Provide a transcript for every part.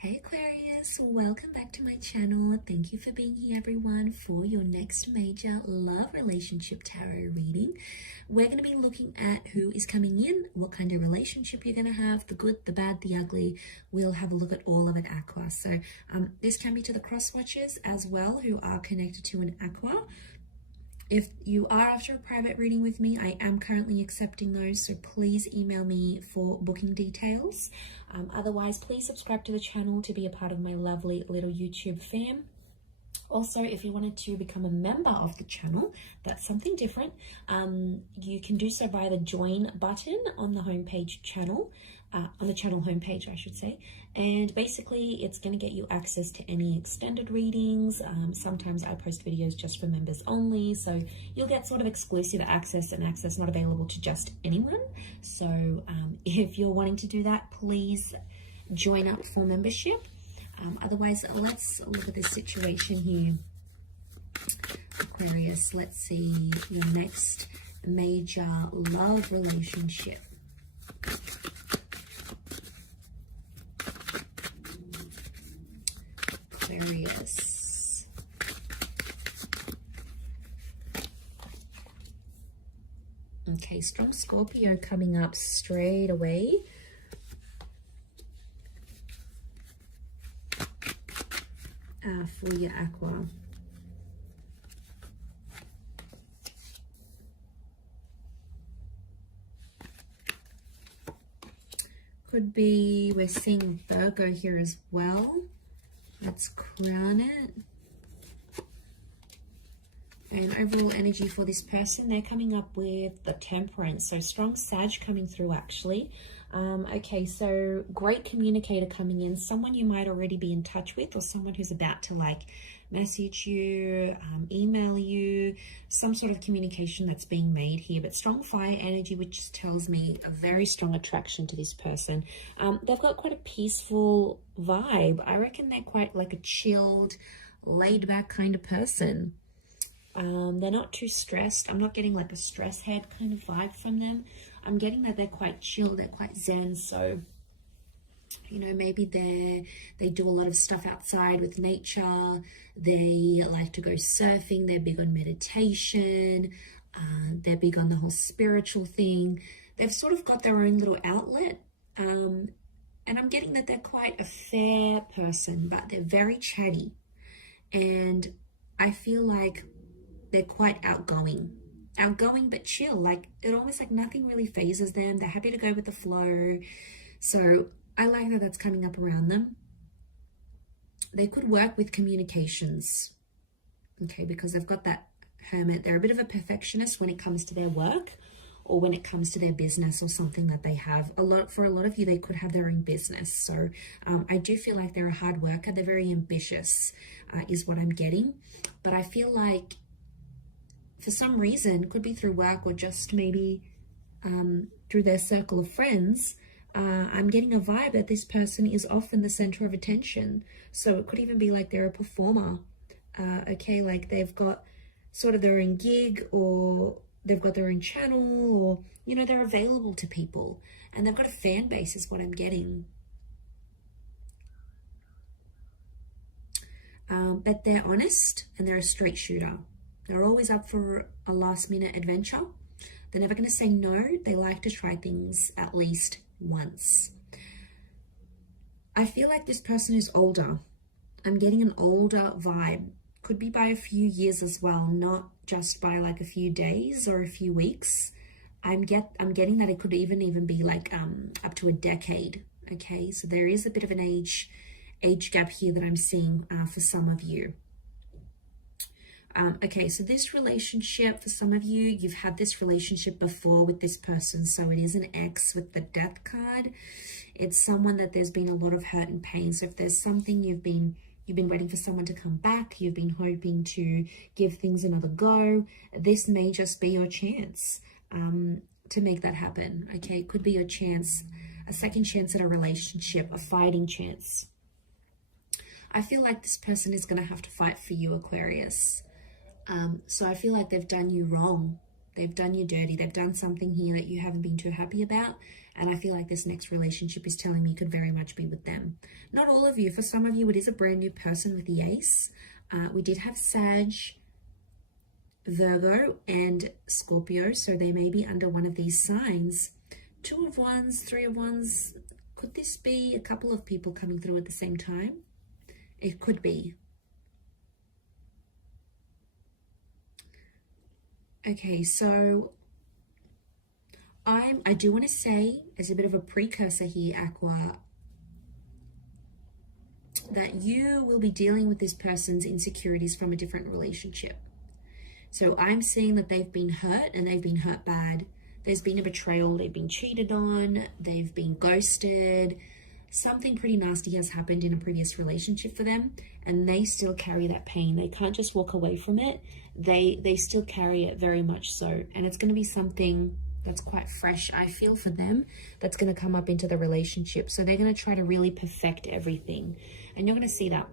Hey Aquarius, welcome back to my channel. Thank you for being here everyone for your next major love relationship tarot reading. We're going to be looking at who is coming in, what kind of relationship you're going to have, the good, the bad, the ugly. We'll have a look at all of it Aqua. So this can be to the cross watchers as well who are connected to an Aqua. If you are after a private reading with me, I am currently accepting those, so please email me for booking details. Otherwise, please subscribe to the channel to be a part of my lovely little YouTube fam. Also, if you wanted to become a member of the channel, that's something different. You can do so via the join button on the homepage channel, on the channel homepage, I should say. And basically, it's going to get you access to any extended readings. Sometimes I post videos just for members only, so you'll get sort of exclusive access and access not available to just anyone. So if you're wanting to do that, please join up for membership. Otherwise, let's look at this situation here. Aquarius, let's see your next major love relationship. Aquarius. Okay, strong Scorpio coming up straight away. For your Aqua. Could be, we're seeing Virgo here as well. Let's crown it. And overall energy for this person, they're coming up with the Temperance. So strong Sag coming through actually. Okay, so great communicator coming in, someone you might already be in touch with, or someone who's about to like message you, email you, some sort of communication that's being made here. But strong fire energy, which just tells me a very strong attraction to this person. They've got quite a peaceful vibe. I reckon they're quite like a chilled, laid back kind of person. They're not too stressed. I'm not getting like a stress head kind of vibe from them. I'm getting that they're quite chill, they're quite zen. So, you know, maybe they do a lot of stuff outside with nature. They like to go surfing. They're big on meditation. They're big on the whole spiritual thing. They've sort of got their own little outlet. And I'm getting that they're quite a fair person, but they're very chatty. And I feel like they're quite outgoing but chill. Like it almost like nothing really phases them. They're happy to go with the flow. So I like that that's coming up around them. They could work with communications, okay, because they've got that Hermit. They're a bit of a perfectionist when it comes to their work or when it comes to their business or something that they have. For a lot of you, they could have their own business. So I do feel like they're a hard worker. They're very ambitious is what I'm getting. But I feel like for some reason, could be through work or just maybe through their circle of friends, I'm getting a vibe that this person is often the center of attention. So it could even be like they're a performer. Okay, like they've got sort of their own gig, or they've got their own channel, or, you know, they're available to people. And they've got a fan base is what I'm getting. But they're honest and they're a straight shooter. They're always up for a last minute adventure. They're never going to say no. They like to try things at least once. I feel like this person is older. I'm getting an older vibe. Could be by a few years as well, not just by like a few days or a few weeks. I'm getting that it could even be like up to a decade. Okay, so there is a bit of an age gap here that I'm seeing for some of you. Okay, so this relationship, for some of you, you've had this relationship before with this person. So it is an ex with the Death card. It's someone that there's been a lot of hurt and pain. So if there's something you've been waiting for someone to come back, you've been hoping to give things another go, this may just be your chance to make that happen. Okay, it could be your chance, a second chance at a relationship, a fighting chance. I feel like this person is going to have to fight for you, Aquarius. So I feel like they've done you wrong. They've done you dirty. They've done something here that you haven't been too happy about. And I feel like this next relationship is telling me could very much be with them. Not all of you. For some of you, it is a brand new person with the Ace. We did have Sag, Virgo, and Scorpio. So they may be under one of these signs. 2 of Wands, 3 of Wands. Could this be a couple of people coming through at the same time? It could be. Okay, so I do want to say, as a bit of a precursor here, Aqua, that you will be dealing with this person's insecurities from a different relationship. So I'm seeing that they've been hurt, and they've been hurt bad. There's been a betrayal, they've been cheated on, they've been ghosted. Something pretty nasty has happened in a previous relationship for them, and they still carry that pain. They can't just walk away from it. They still carry it very much so. And it's going to be something that's quite fresh, I feel, for them, that's going to come up into the relationship. So they're going to try to really perfect everything. And you're going to see that.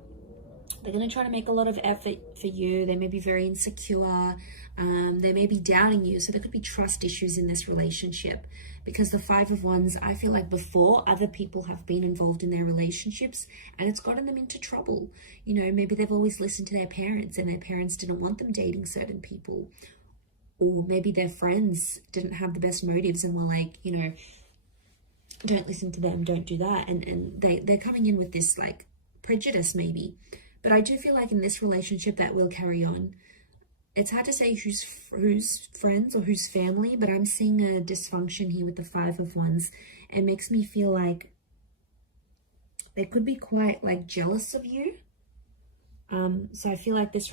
They're going to try to make a lot of effort for you. They may be very insecure. They may be doubting you. So there could be trust issues in this relationship, because the 5 of Wands, I feel like before, other people have been involved in their relationships and it's gotten them into trouble. You know, maybe they've always listened to their parents and their parents didn't want them dating certain people. Or maybe their friends didn't have the best motives and were like, you know, don't listen to them, don't do that. And they're coming in with this like prejudice maybe. But I do feel like in this relationship that will carry on. It's hard to say who's friends or who's family, but I'm seeing a dysfunction here with the 5 of Wands. It makes me feel like they could be quite like jealous of you. So I feel like this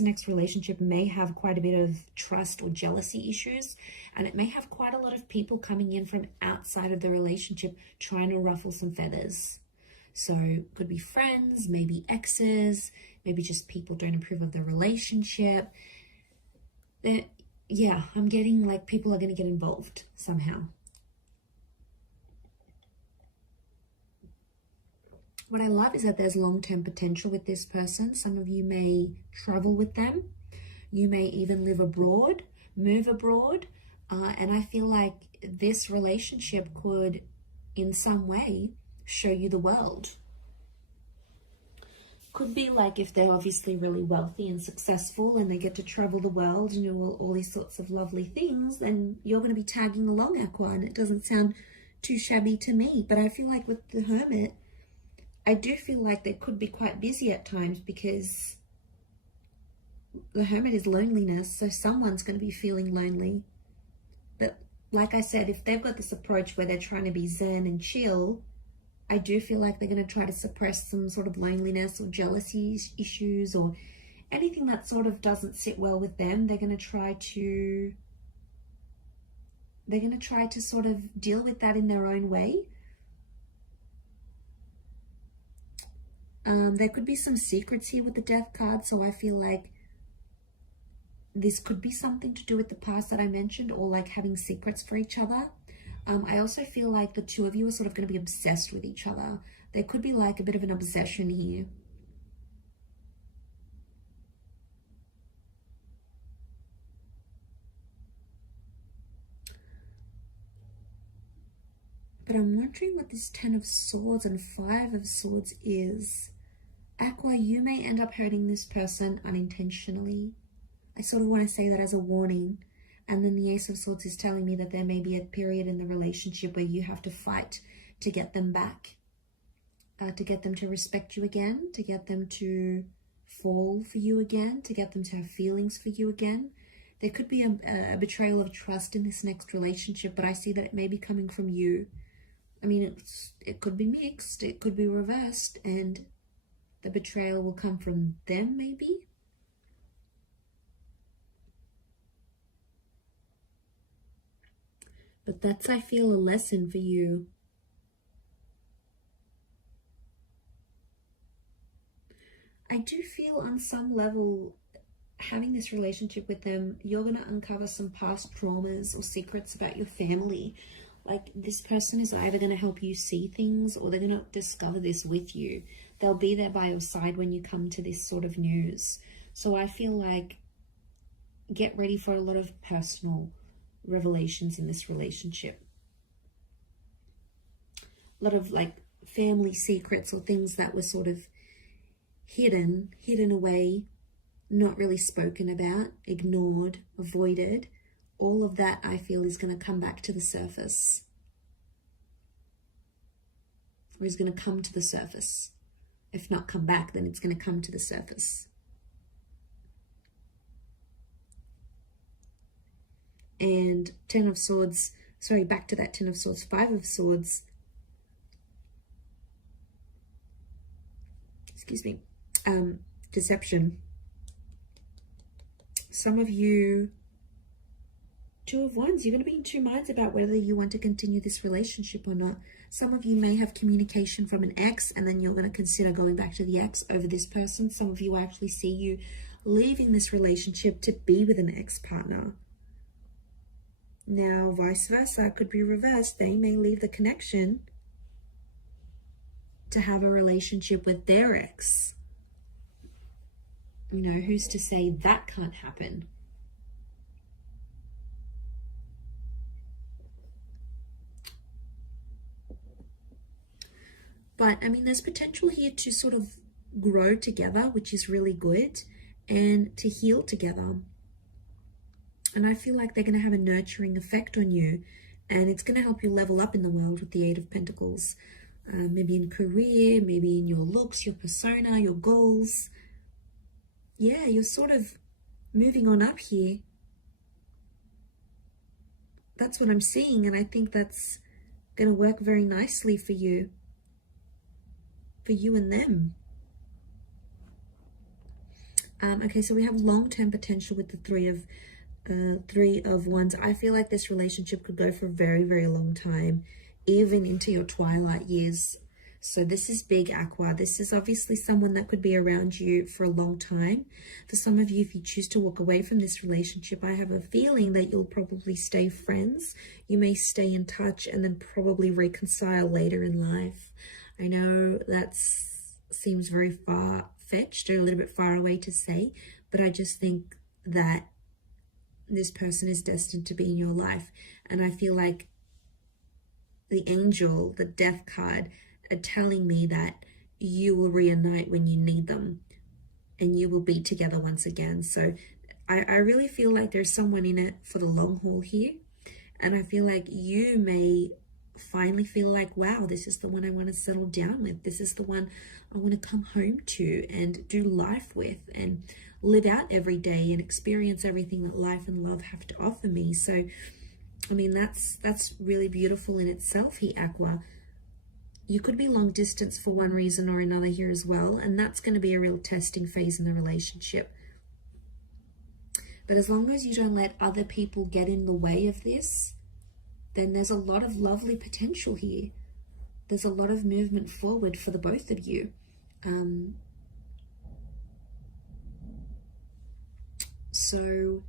next relationship may have quite a bit of trust or jealousy issues, and it may have quite a lot of people coming in from outside of the relationship trying to ruffle some feathers. So could be friends, maybe exes, maybe just people don't approve of the relationship. Yeah, I'm getting like people are going to get involved somehow. What I love is that there's long-term potential with this person. Some of you may travel with them. You may even live abroad, move abroad. And I feel like this relationship could, in some way, show you the world. Could be like if they're obviously really wealthy and successful and they get to travel the world and do all these sorts of lovely things, then you're going to be tagging along, Aqua, and it doesn't sound too shabby to me. But I feel like with the Hermit, I do feel like they could be quite busy at times, because the Hermit is loneliness, so someone's going to be feeling lonely. But like I said, if they've got this approach where they're trying to be zen and chill, I do feel like they're going to try to suppress some sort of loneliness or jealousy issues or anything that sort of doesn't sit well with them. They're going to try to sort of deal with that in their own way. There could be some secrets here with the Death card, so I feel like this could be something to do with the past that I mentioned, or like having secrets for each other. I also feel like the 2 of you are sort of going to be obsessed with each other. There could be like a bit of an obsession here. But I'm wondering what this 10 of Swords and 5 of Swords is. Aqua, you may end up hurting this person unintentionally. I sort of want to say that as a warning. And then the Ace of Swords is telling me that there may be a period in the relationship where you have to fight to get them back, to get them to respect you again, to get them to fall for you again, to get them to have feelings for you again. There could be a betrayal of trust in this next relationship, but I see that it may be coming from you. I mean, it could be mixed, it could be reversed, and the betrayal will come from them maybe. But that's, I feel, a lesson for you. I do feel on some level, having this relationship with them, you're going to uncover some past traumas or secrets about your family. Like, this person is either going to help you see things, or they're going to discover this with you. They'll be there by your side when you come to this sort of news. So I feel like get ready for a lot of personal revelations in this relationship. lot of like family secrets or things that were sort of hidden away, not really spoken about, ignored, avoided. All of that, I feel, is going to come back to the surface. Or is going to come to the surface. If not come back, then it's going to come to the surface. And Ten of Swords, sorry, back to that Ten of Swords, Five of Swords. Excuse me. Deception. Some of you, Two of Wands, you're going to be in two minds about whether you want to continue this relationship or not. Some of you may have communication from an ex, and then you're going to consider going back to the ex over this person. Some of you actually see you leaving this relationship to be with an ex-partner. Now, vice versa, it could be reversed. They may leave the connection to have a relationship with their ex. You know, who's to say that can't happen? But, I mean, there's potential here to sort of grow together, which is really good, and to heal together. And I feel like they're going to have a nurturing effect on you, and it's going to help you level up in the world with the Eight of Pentacles. Maybe in career, maybe in your looks, your persona, your goals. Yeah, you're sort of moving on up here. That's what I'm seeing, and I think that's going to work very nicely for you. For you and them. Okay, so we have long-term potential with the Three of Wands. I feel like this relationship could go for a very, very long time, even into your twilight years. So this is big, Aqua. This is obviously someone that could be around you for a long time. For some of you, if you choose to walk away from this relationship, I have a feeling that you'll probably stay friends. You may stay in touch and then probably reconcile later in life. I know that seems very far-fetched or a little bit far away to say, but I just think that this person is destined to be in your life. And I feel like the angel, the death card, are telling me that you will reunite when you need them and you will be together once again. So I really feel like there's someone in it for the long haul here. And I feel like you may finally feel like, wow, this is the one I want to settle down with. This is the one I want to come home to and do life with and live out every day and experience everything that life and love have to offer me. So, I mean, that's really beautiful in itself here, Aqua. You could be long distance for one reason or another here as well, and that's going to be a real testing phase in the relationship. But as long as you don't let other people get in the way of this, then there's a lot of lovely potential here. There's a lot of movement forward for the both of you. So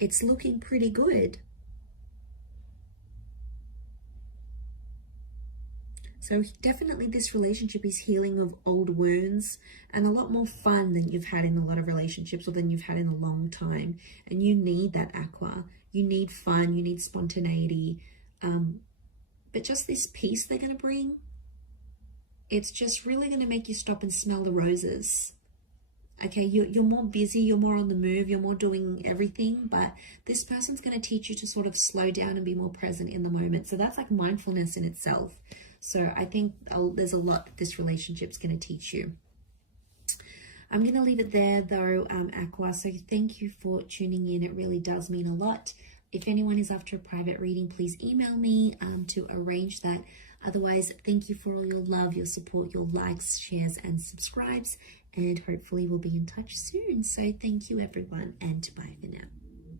it's looking pretty good. So definitely this relationship is healing of old wounds and a lot more fun than you've had in a lot of relationships or than you've had in a long time. And you need that, Aqua. You need fun, you need spontaneity. But just this peace they're going to bring, it's just really going to make you stop and smell the roses. Okay, you're more busy, you're more on the move, you're more doing everything, but this person's going to teach you to sort of slow down and be more present in the moment. So that's like mindfulness in itself. So I think there's a lot that this relationship's going to teach you. I'm going to leave it there though, Aqua. So thank you for tuning in. It really does mean a lot. If anyone is after a private reading, please email me to arrange that. Otherwise, thank you for all your love, your support, your likes, shares, and subscribes. And hopefully we'll be in touch soon. So thank you, everyone, and bye for now.